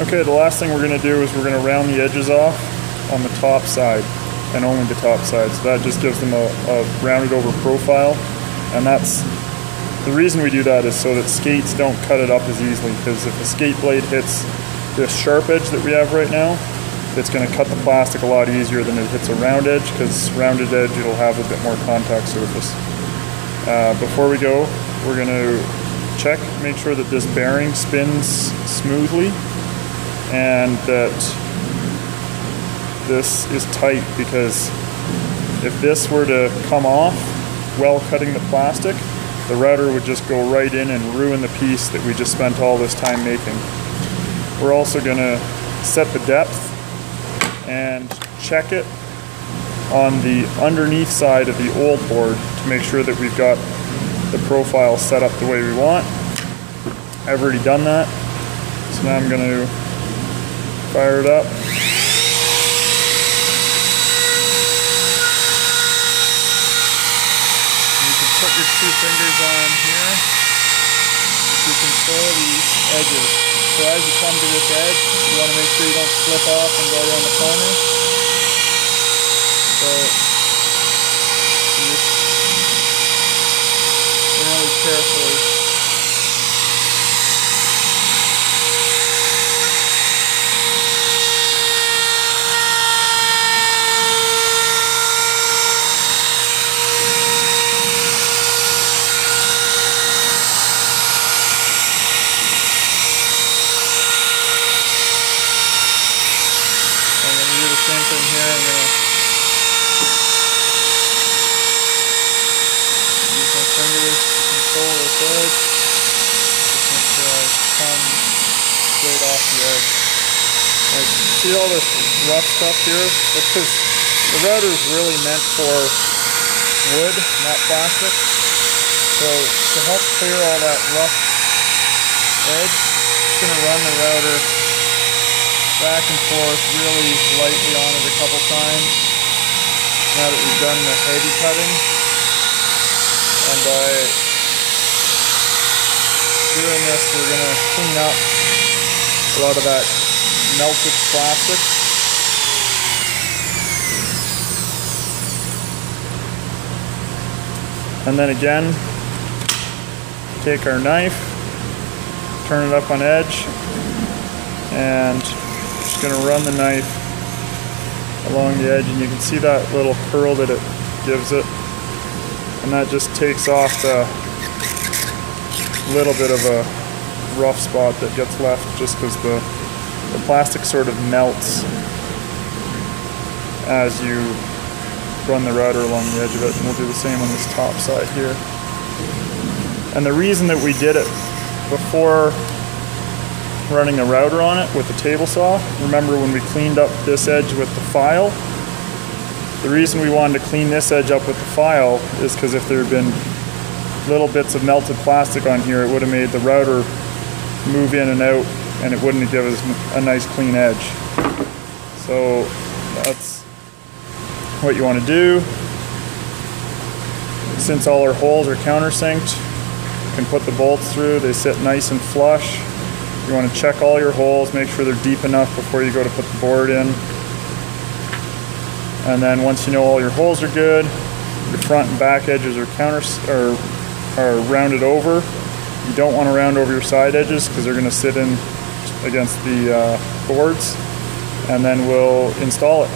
Okay, the last thing we're going to do is we're going to round the edges off on the top side, and only the top side. So that just gives them a rounded over profile, and that's the reason we do that is so that skates don't cut it up as easily, because if a skate blade hits this sharp edge that we have right now, it's going to cut the plastic a lot easier than it hits a round edge, because rounded edge it'll have a bit more contact surface. Before we go, we're going to check, make sure that this bearing spins smoothly and that this is tight, because if this were to come off while cutting the plastic, the router would just go right in and ruin the piece that we just spent all this time making. We're also going to set the depth and check it on the underneath side of the old board to make sure that we've got the profile set up the way we want. I've already done that, so now I'm going to fire it up. Put your two fingers on here to control these edges. So as you come to this edge, you want to make sure you don't slip off and go around the corner. So you just really carefully. Same thing here. I'm going to use my fingers to control this edge. Just make sure I come straight off the edge. Like, see all this rough stuff here? That's because the router is really meant for wood, not plastic. So to help clear all that rough edge, I'm going to run the router back and forth really lightly on it a couple times now that we've done the heavy cutting. And by doing this, we're going to clean up a lot of that melted plastic. And then again, take our knife, turn it up on edge, and just going to run the knife along the edge, and you can see that little curl that it gives it, and that just takes off the little bit of a rough spot that gets left just because the plastic sort of melts as you run the router along the edge of it. And we'll do the same on this top side here. And the reason that we did it before running a router on it with the table saw, remember when we cleaned up this edge with the file, the reason we wanted to clean this edge up with the file is because if there had been little bits of melted plastic on here, it would have made the router move in and out, and it wouldn't have given us a nice clean edge. So that's what you want to do. Since all our holes are countersinked, you can put the bolts through, they sit nice and flush. You want to check all your holes, make sure they're deep enough before you go to put the board in. And then once you know all your holes are good, your front and back edges are rounded over. You don't want to round over your side edges because they're going to sit in against the boards. And then we'll install it.